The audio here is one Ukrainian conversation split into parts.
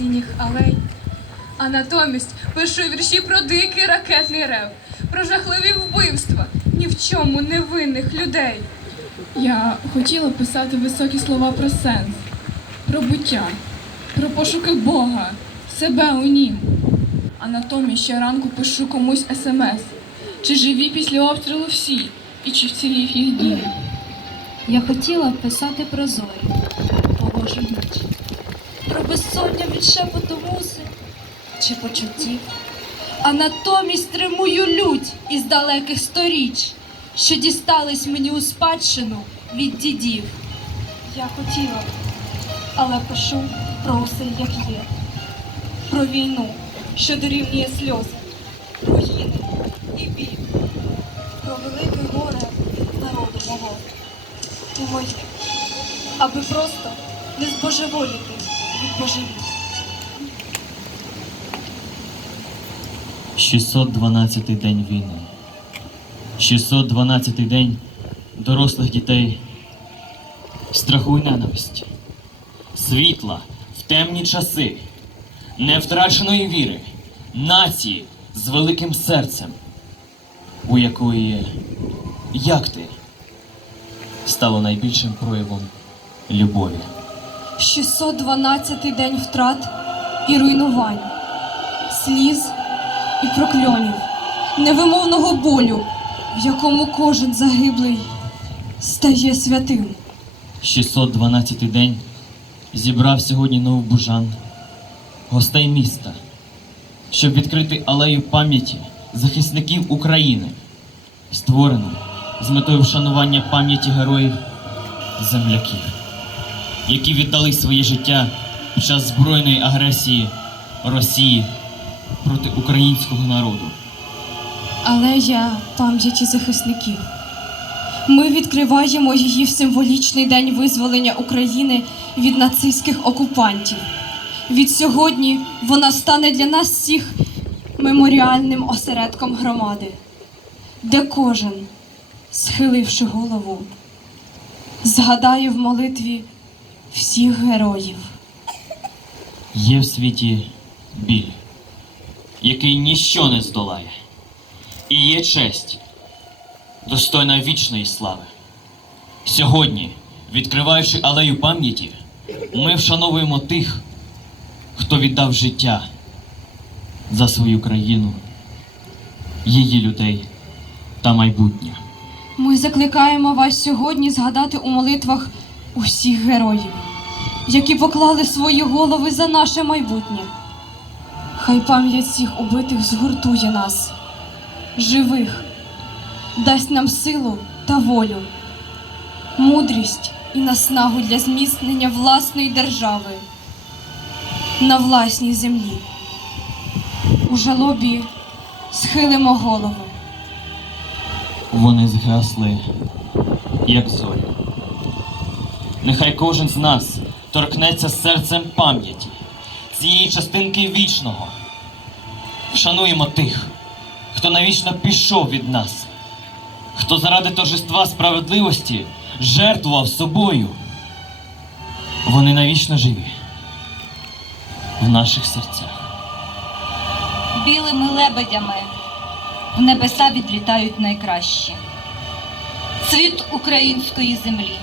осінніх алей. А натомість пишу вірші про дикий ракетний рев, про жахливі вбивства ні в чому невинних людей. Я хотіла писати високі слова про сенс, про буття, про пошуки Бога, себе у нім. А натомість щоранку пишу комусь смс, чи живі після обстрілу всі, і чи вцілів їх дім. Я хотіла писати про зорі, погожу ніч, про безсоння від шепоту муси чи почуттів, а натомість тримую лють із далеких сторіч, що дістались мені у спадщину від дідів. Я хотіла, але пишу про усе, як є, про війну, що дорівнює сльози, руїни і біль, про велике горе народу мого і моє, аби просто не збожеволіти від божевіль. 612 день війни. 612 день дорослих дітей. Страху й ненависті. Світла в темні часи, невтраченої віри, нації з великим серцем, у якої як ти стало найбільшим проявом любові. 612 день втрат і руйнувань, сліз і прокльонів, невимовного болю, в якому кожен загиблий стає святим. 612 день зібрав сьогодні новобужан, гостей міста, щоб відкрити алею пам'яті захисників України, створену з метою вшанування пам'яті героїв земляків, які віддали своє життя під час збройної агресії Росії проти українського народу. Алея пам'яті захисників. Ми відкриваємо її в символічний день визволення України від нацистських окупантів. Від сьогодні вона стане для нас всіх меморіальним осередком громади, де кожен, схиливши голову, згадає в молитві всіх героїв. Є в світі біль, який ніщо не здолає, і є честь, достойна вічної слави. Сьогодні, відкриваючи алею пам'яті, ми вшановуємо тих, хто віддав життя за свою країну, її людей та майбутнє. Ми закликаємо вас сьогодні згадати у молитвах усіх героїв, які поклали свої голови за наше майбутнє. Хай пам'ять всіх убитих згуртує нас, живих, дасть нам силу та волю, мудрість і наснагу для зміцнення власної держави на власній землі. У жалобі схилимо голови. Вони згасли, як зорі. Нехай кожен з нас торкнеться серцем пам'яті цієї частинки вічного. Вшануємо тих, хто навічно пішов від нас, хто заради торжества справедливості жертвував собою. Вони навічно живі в наших серцях. білими лебедями в небеса відлітають найкращі. Цвіт української землі.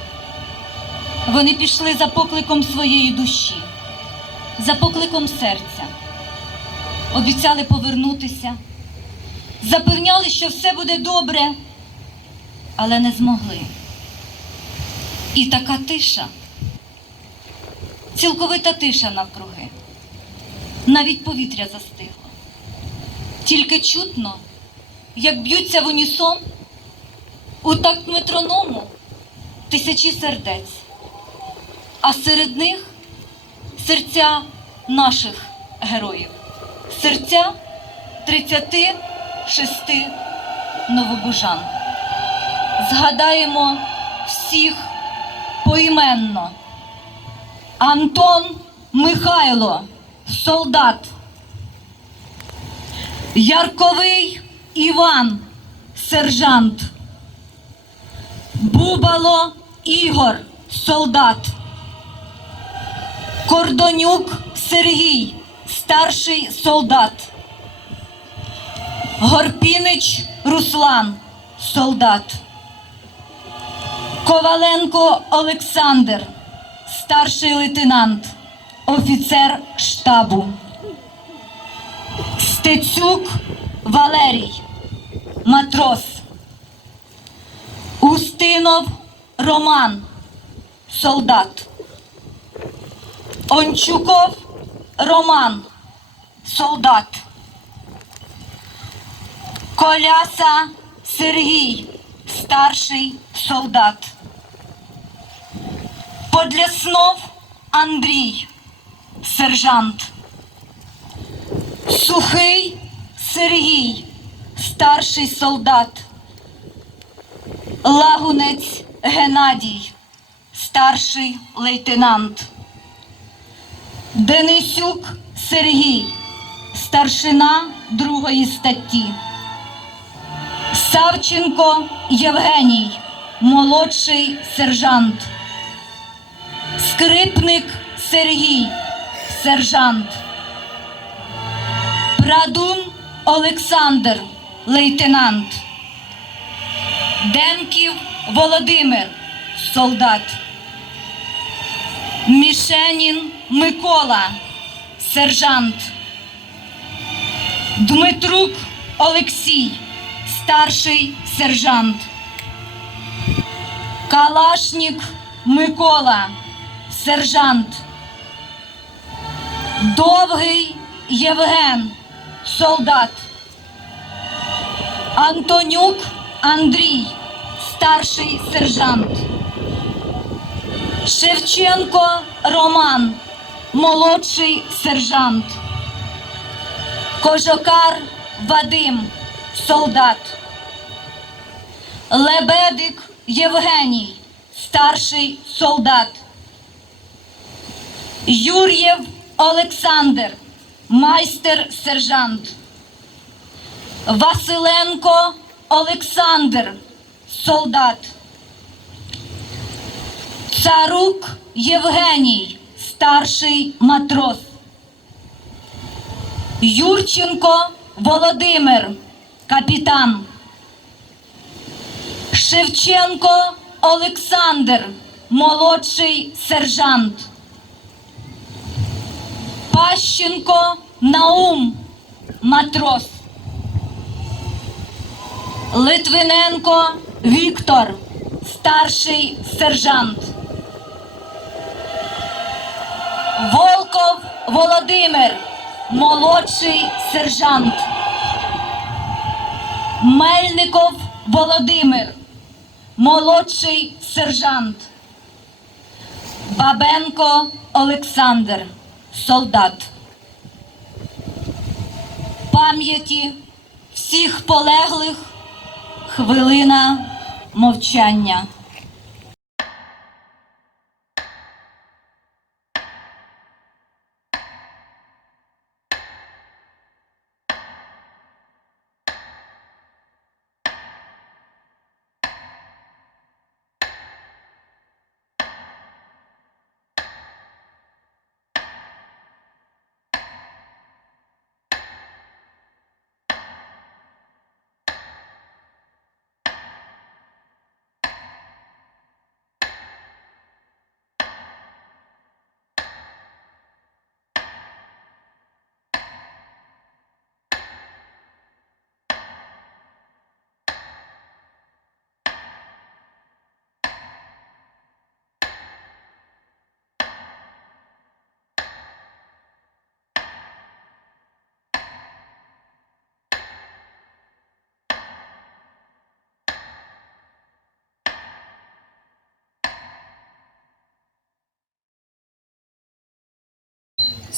Вони пішли за покликом своєї душі, за покликом серця. Обіцяли повернутися, запевняли, що все буде добре, але не змогли. І така тиша, цілковита тиша навкруги. Навіть повітря застигло. Тільки чутно, як б'ються в унісон у такт метроному тисячі сердець, а серед них серця наших героїв, серця 36 новобужан. Згадаємо всіх поіменно. Антон Михайло, солдат. Ярковий Іван, сержант. Бубало Ігор, солдат. Кордонюк Сергій, старший солдат. Горпінич Руслан, солдат. Коваленко Олександр, старший лейтенант, офіцер штабу. Стецюк Валерій, матрос. Устинов Роман, солдат. Ончуков Роман, солдат. Коляса Сергій, старший солдат. Подляснов Андрій, сержант. Сухий Сергій, старший солдат. Лагунець Геннадій, старший лейтенант. Денисюк Сергій, старшина другої статті. Савченко Євгеній, молодший сержант. Скрипник Сергій, сержант. Прадун Олександр, лейтенант. Демків Володимир, солдат. Мішенін Микола, сержант. Дмитрук Олексій, старший сержант. Калашнік Микола, сержант. Довгий Євген, солдат. Антонюк Андрій, старший сержант. Шевченко Роман, молодший сержант. Кожокар Вадим, солдат. Лебедик Євгеній, старший солдат. Юр'єв Олександр, майстер сержант. Василенко Олександр, солдат. Царук Євгеній, старший матрос. Юрченко Володимир, капітан. Шевченко Олександр, молодший сержант. Пащенко Наум, матрос. Литвиненко Віктор, старший сержант. Волков Володимир, молодший сержант. Мельников Володимир, молодший сержант. Бабенко Олександр, солдат. Пам'яті всіх полеглих хвилина мовчання.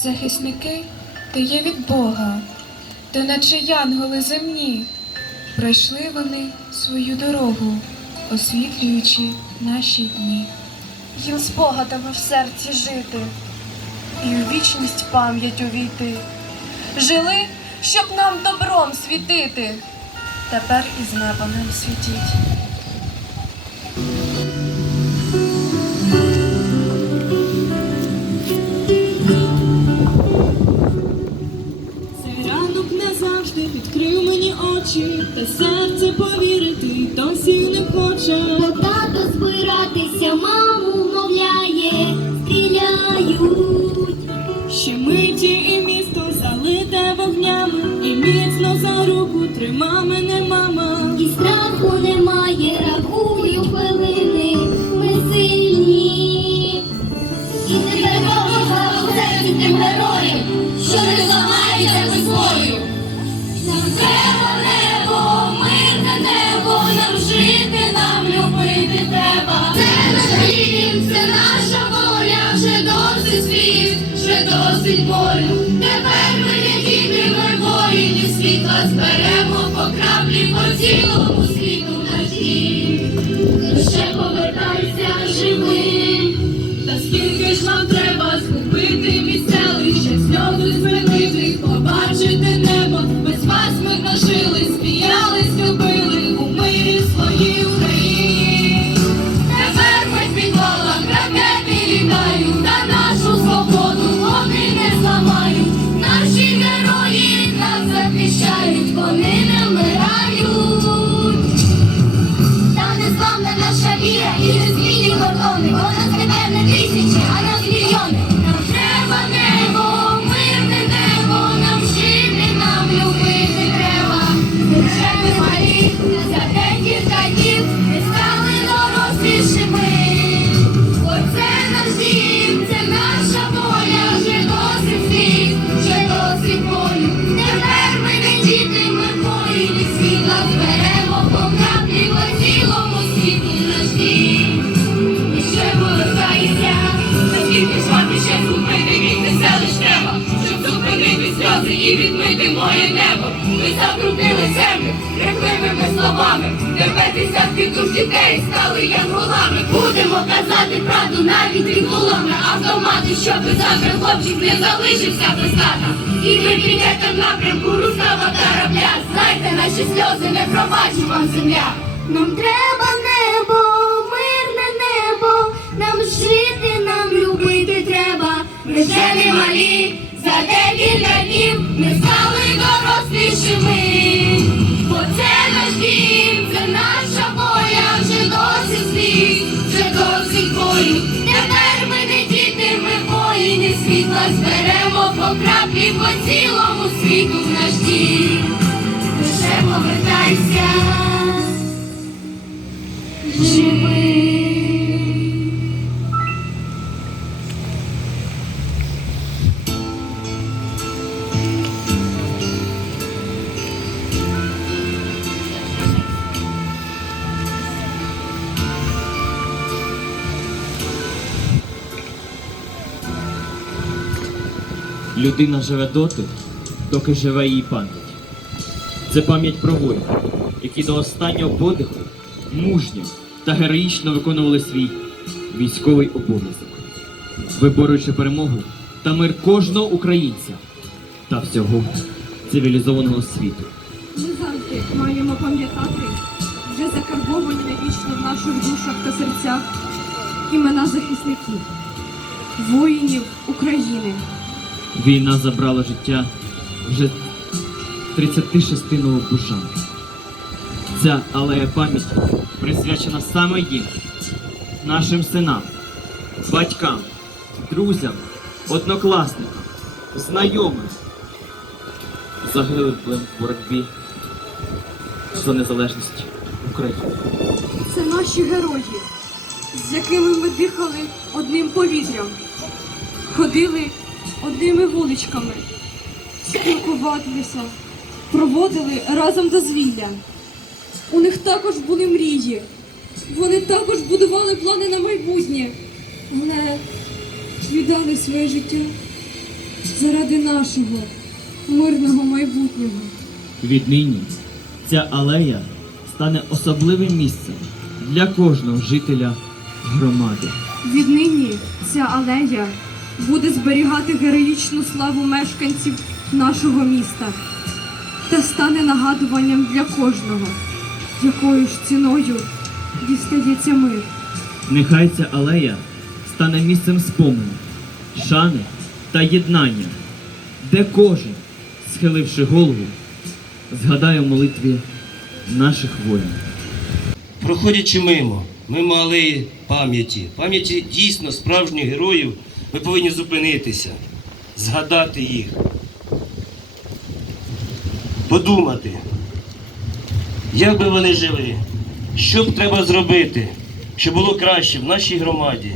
Захисники, ти є від Бога, ти наче янголи земні. Пройшли вони свою дорогу, освітлюючи наші дні. їм спогадами в серці жити і у вічність пам'ять увійти. Жили, щоб нам добром світити, тепер із неба нам світіть. Досить світ, вже досить болю. Тепер ми не діти, ми воїні світла зберемо по краплі по цілому світу на дім. ще повертайся живим. Наші сльози не пробачить вам земля. Нам треба небо, мирне небо, нам жити, нам любити треба. Ми ще не малі, за декілька днів ми стали дорослішими. Бо це наш дім, це наша воля, вже досить світ, вже досить бою. Тепер ми не діти, ми воїни світла зберемо по краплі по цілому світу в наш дім. Людина живе доти, доки живе її пам'ять. Це пам'ять про воїнів, які до останнього подиху мужньо та героїчно виконували свій військовий обов'язок, виборюючи перемогу та мир кожного українця та всього цивілізованого світу. Ми завжди маємо пам'ятати вже закарбовані навічно в наших душах та серцях імена захисників, воїнів України. Війна забрала життя вже 36 новобужан. Ця алея пам'яті присвячена саме їм, нашим синам, батькам, друзям, однокласникам, знайомим. Загинули в боротьбі за незалежність України. Це наші герої, з якими ми дихали одним повітрям, ходили одними вуличками, спілкувалися, проводили разом дозвілля. У них також були мрії. Вони також будували плани на майбутнє, але віддали своє життя заради нашого мирного майбутнього. Віднині ця алея стане особливим місцем для кожного жителя громади. Віднині ця алея буде зберігати героїчну славу мешканців нашого міста та стане нагадуванням для кожного, якою ж ціною дістається мир. Нехай ця алея стане місцем спомину, шани та єднання, де кожен, схиливши голову, згадає в молитві наших воїнів. Проходячи мимо, мимо алеї пам'яті, пам'яті дійсно справжніх героїв, ми повинні зупинитися, згадати їх, подумати, як би вони жили, що б треба зробити, щоб було краще в нашій громаді.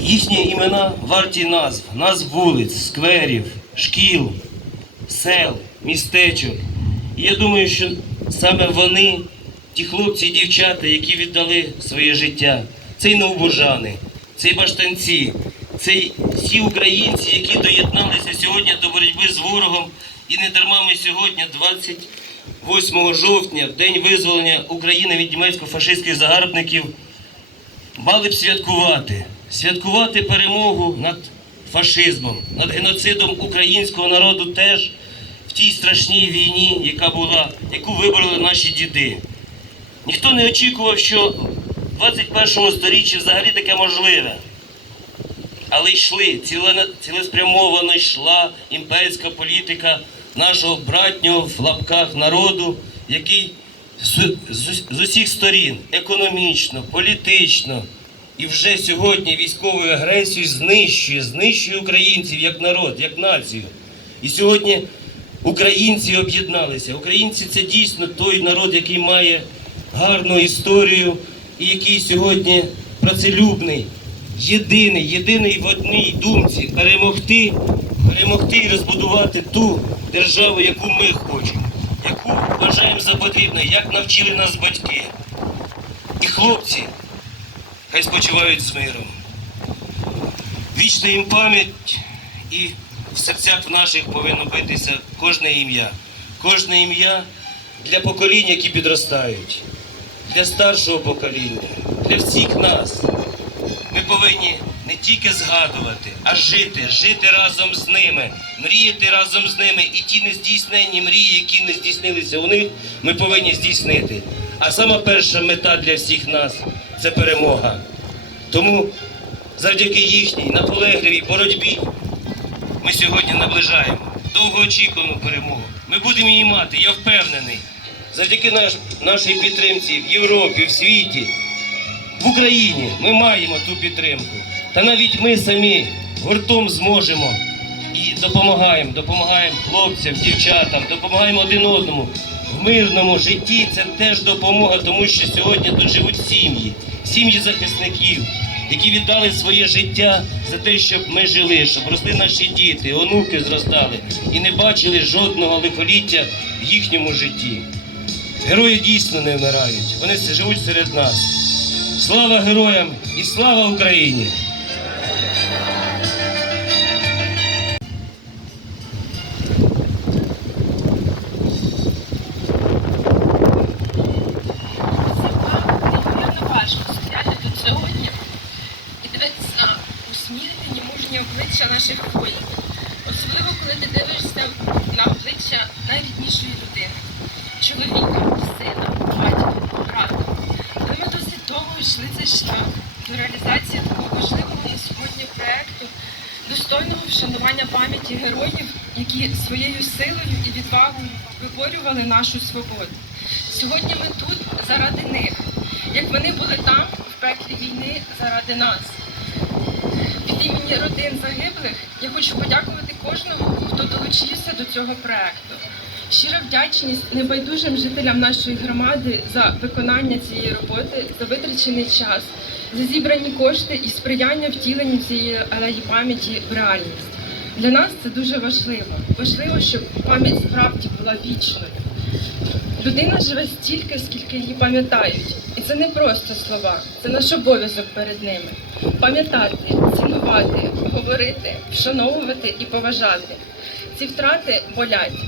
Їхні імена варті назв, назв вулиць, скверів, шкіл, сел, містечок. І я думаю, що саме вони, ті хлопці і дівчата, які віддали своє життя, це й новобожани, це баштанці, це всі українці, які доєдналися сьогодні до боротьби з ворогом. І не дарма ми сьогодні, 28 жовтня, в день визволення України від німецько-фашистських загарбників, мали б святкувати, святкувати перемогу над фашизмом, над геноцидом українського народу теж в тій страшній війні, яка була, яку вибороли наші діди. Ніхто не очікував, що в 21 сторіччі взагалі таке можливе. Але йшли, цілеспрямовано йшла імперська політика нашого братнього в лапках народу, який з, усіх сторін економічно, політично і вже сьогодні військовою агресією знищує, знищує українців як народ, як націю. І сьогодні українці об'єдналися. Українці це дійсно той народ, який має гарну історію і який сьогодні працелюбний, єдиний, єдиний в одній думці перемогти, перемогти і розбудувати ту державу, яку ми хочемо, яку вважаємо за потрібне, як навчили нас батьки. І хлопці, хай спочивають з миром. Вічна їм пам'ять і в серцях наших повинно битися кожне ім'я. Кожне ім'я для поколінь, які підростають, для старшого покоління, для всіх нас. Ми повинні не тільки згадувати, а жити, жити разом з ними, мріяти разом з ними. І ті нездійсненні мрії, які не здійснилися у них, ми повинні здійснити. А сама перша мета для всіх нас це перемога. Тому завдяки їхній наполегливій боротьбі ми сьогодні наближаємо довгоочікувану перемогу. Ми будемо її мати, я впевнений. Завдяки наш, нашій підтримці в Європі, в світі, в Україні ми маємо ту підтримку. Та навіть ми самі гуртом зможемо і допомагаємо, допомагаємо хлопцям, дівчатам, допомагаємо один одному. В мирному житті це теж допомога, тому що сьогодні тут живуть сім'ї, сім'ї захисників, які віддали своє життя за те, щоб ми жили, щоб росли наші діти, онуки зростали і не бачили жодного лихоліття в їхньому житті. Герої дійсно не вмирають, вони живуть серед нас. Слава героям і слава Україні! До реалізації такого важливого на сьогодні проєкту, достойного вшанування пам'яті героїв, які своєю силою і відвагою виборювали нашу свободу. Сьогодні ми тут заради них, як вони були там, в пеклі війни, заради нас. Від імені родин загиблих я хочу подякувати кожному, хто долучився до цього проекту. Щира вдячність небайдужим жителям нашої громади за виконання цієї роботи, за витрачений час, за зібрані кошти і сприяння втіленню цієї алеї пам'яті в реальність. Для нас це дуже важливо. Важливо, щоб пам'ять справді була вічною. Людина живе стільки, скільки її пам'ятають. І це не просто слова, це наш обов'язок перед ними. Пам'ятати, цінувати, говорити, вшановувати і поважати. Ці втрати болять,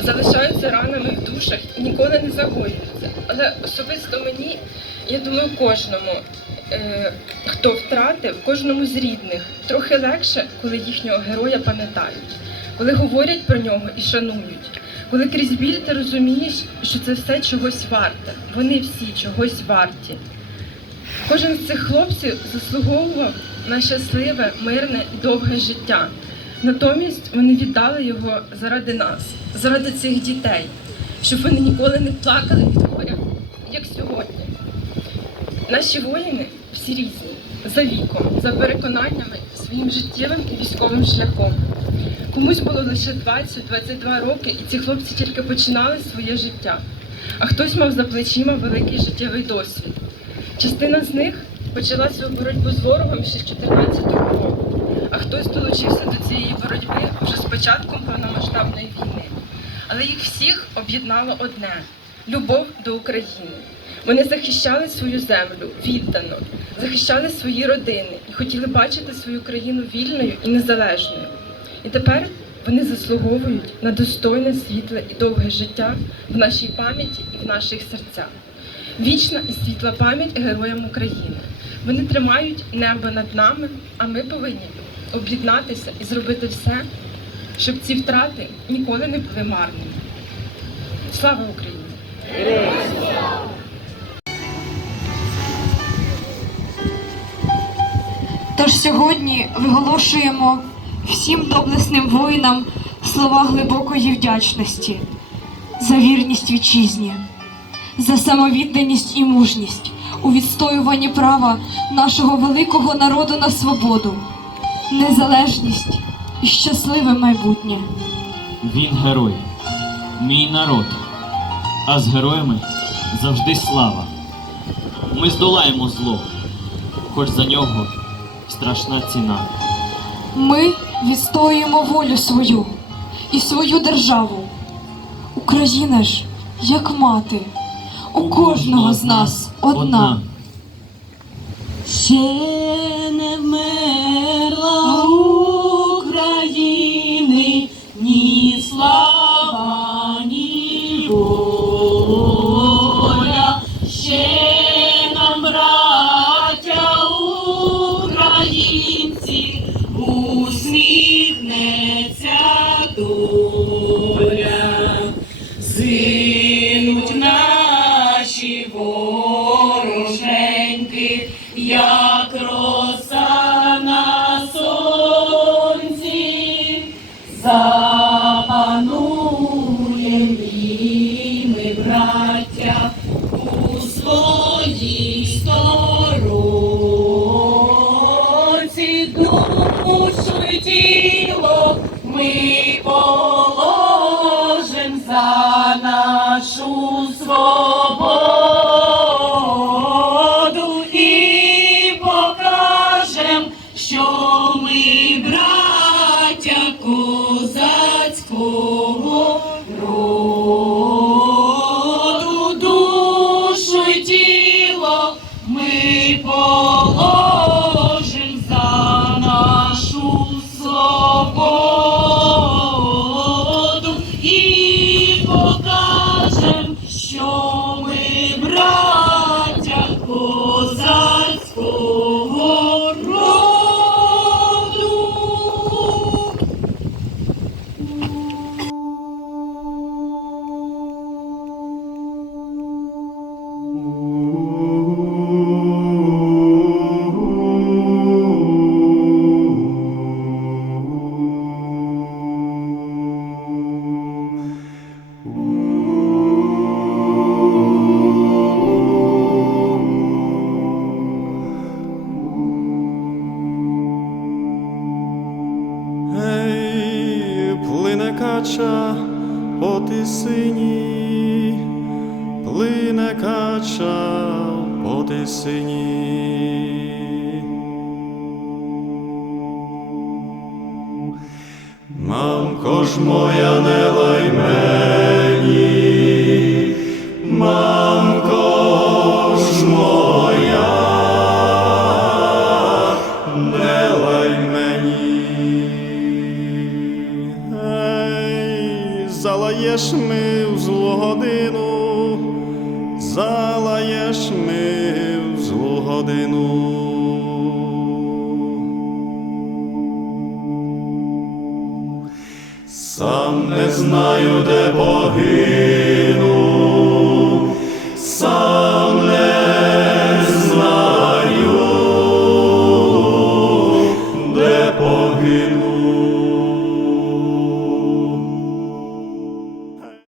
залишаються ранами в душах і ніколи не загоюються. Але особисто мені, я думаю, кожному, хто втратив, кожному з рідних, трохи легше, коли їхнього героя пам'ятають, коли говорять про нього і шанують Коли крізь біль ти розумієш, що це все чогось варте. Вони всі чогось варті. Кожен з цих хлопців заслуговував на щасливе, мирне і довге життя. Натомість вони віддали його заради нас, заради цих дітей, щоб вони ніколи не плакали від горя, як сьогодні. Наші воїни всі різні за віком, за переконаннями, своїм життєвим і військовим шляхом. Комусь було лише 20-22 роки, і ці хлопці тільки починали своє життя. А хтось мав за плечима великий життєвий досвід. Частина з них почала свою боротьбу з ворогом ще з 14 року, а хтось долучився до цієї боротьби вже з початком повномасштабної війни. Але їх всіх об'єднало одне любов до України. Вони захищали свою землю віддано, захищали свої родини і хотіли бачити свою країну вільною і незалежною. І тепер вони заслуговують на достойне, світле і довге життя в нашій пам'яті і в наших серцях. Вічна і світла пам'ять героям України. Вони тримають небо над нами, а ми повинні об'єднатися і зробити все, щоб ці втрати ніколи не були марними. Слава Україні! Сьогодні виголошуємо всім доблесним воїнам слова глибокої вдячності за вірність вітчизні, за самовідданість і мужність у відстоюванні права нашого великого народу на свободу, незалежність і щасливе майбутнє. Він герой, мій народ. А з героями завжди слава. Ми здолаємо зло, хоч за нього страшна ціна. Ми відстоюємо волю свою і свою державу. Україна ж, як мати, у кожного з нас одна. Ще не вмерла Мамко ж моя не лай He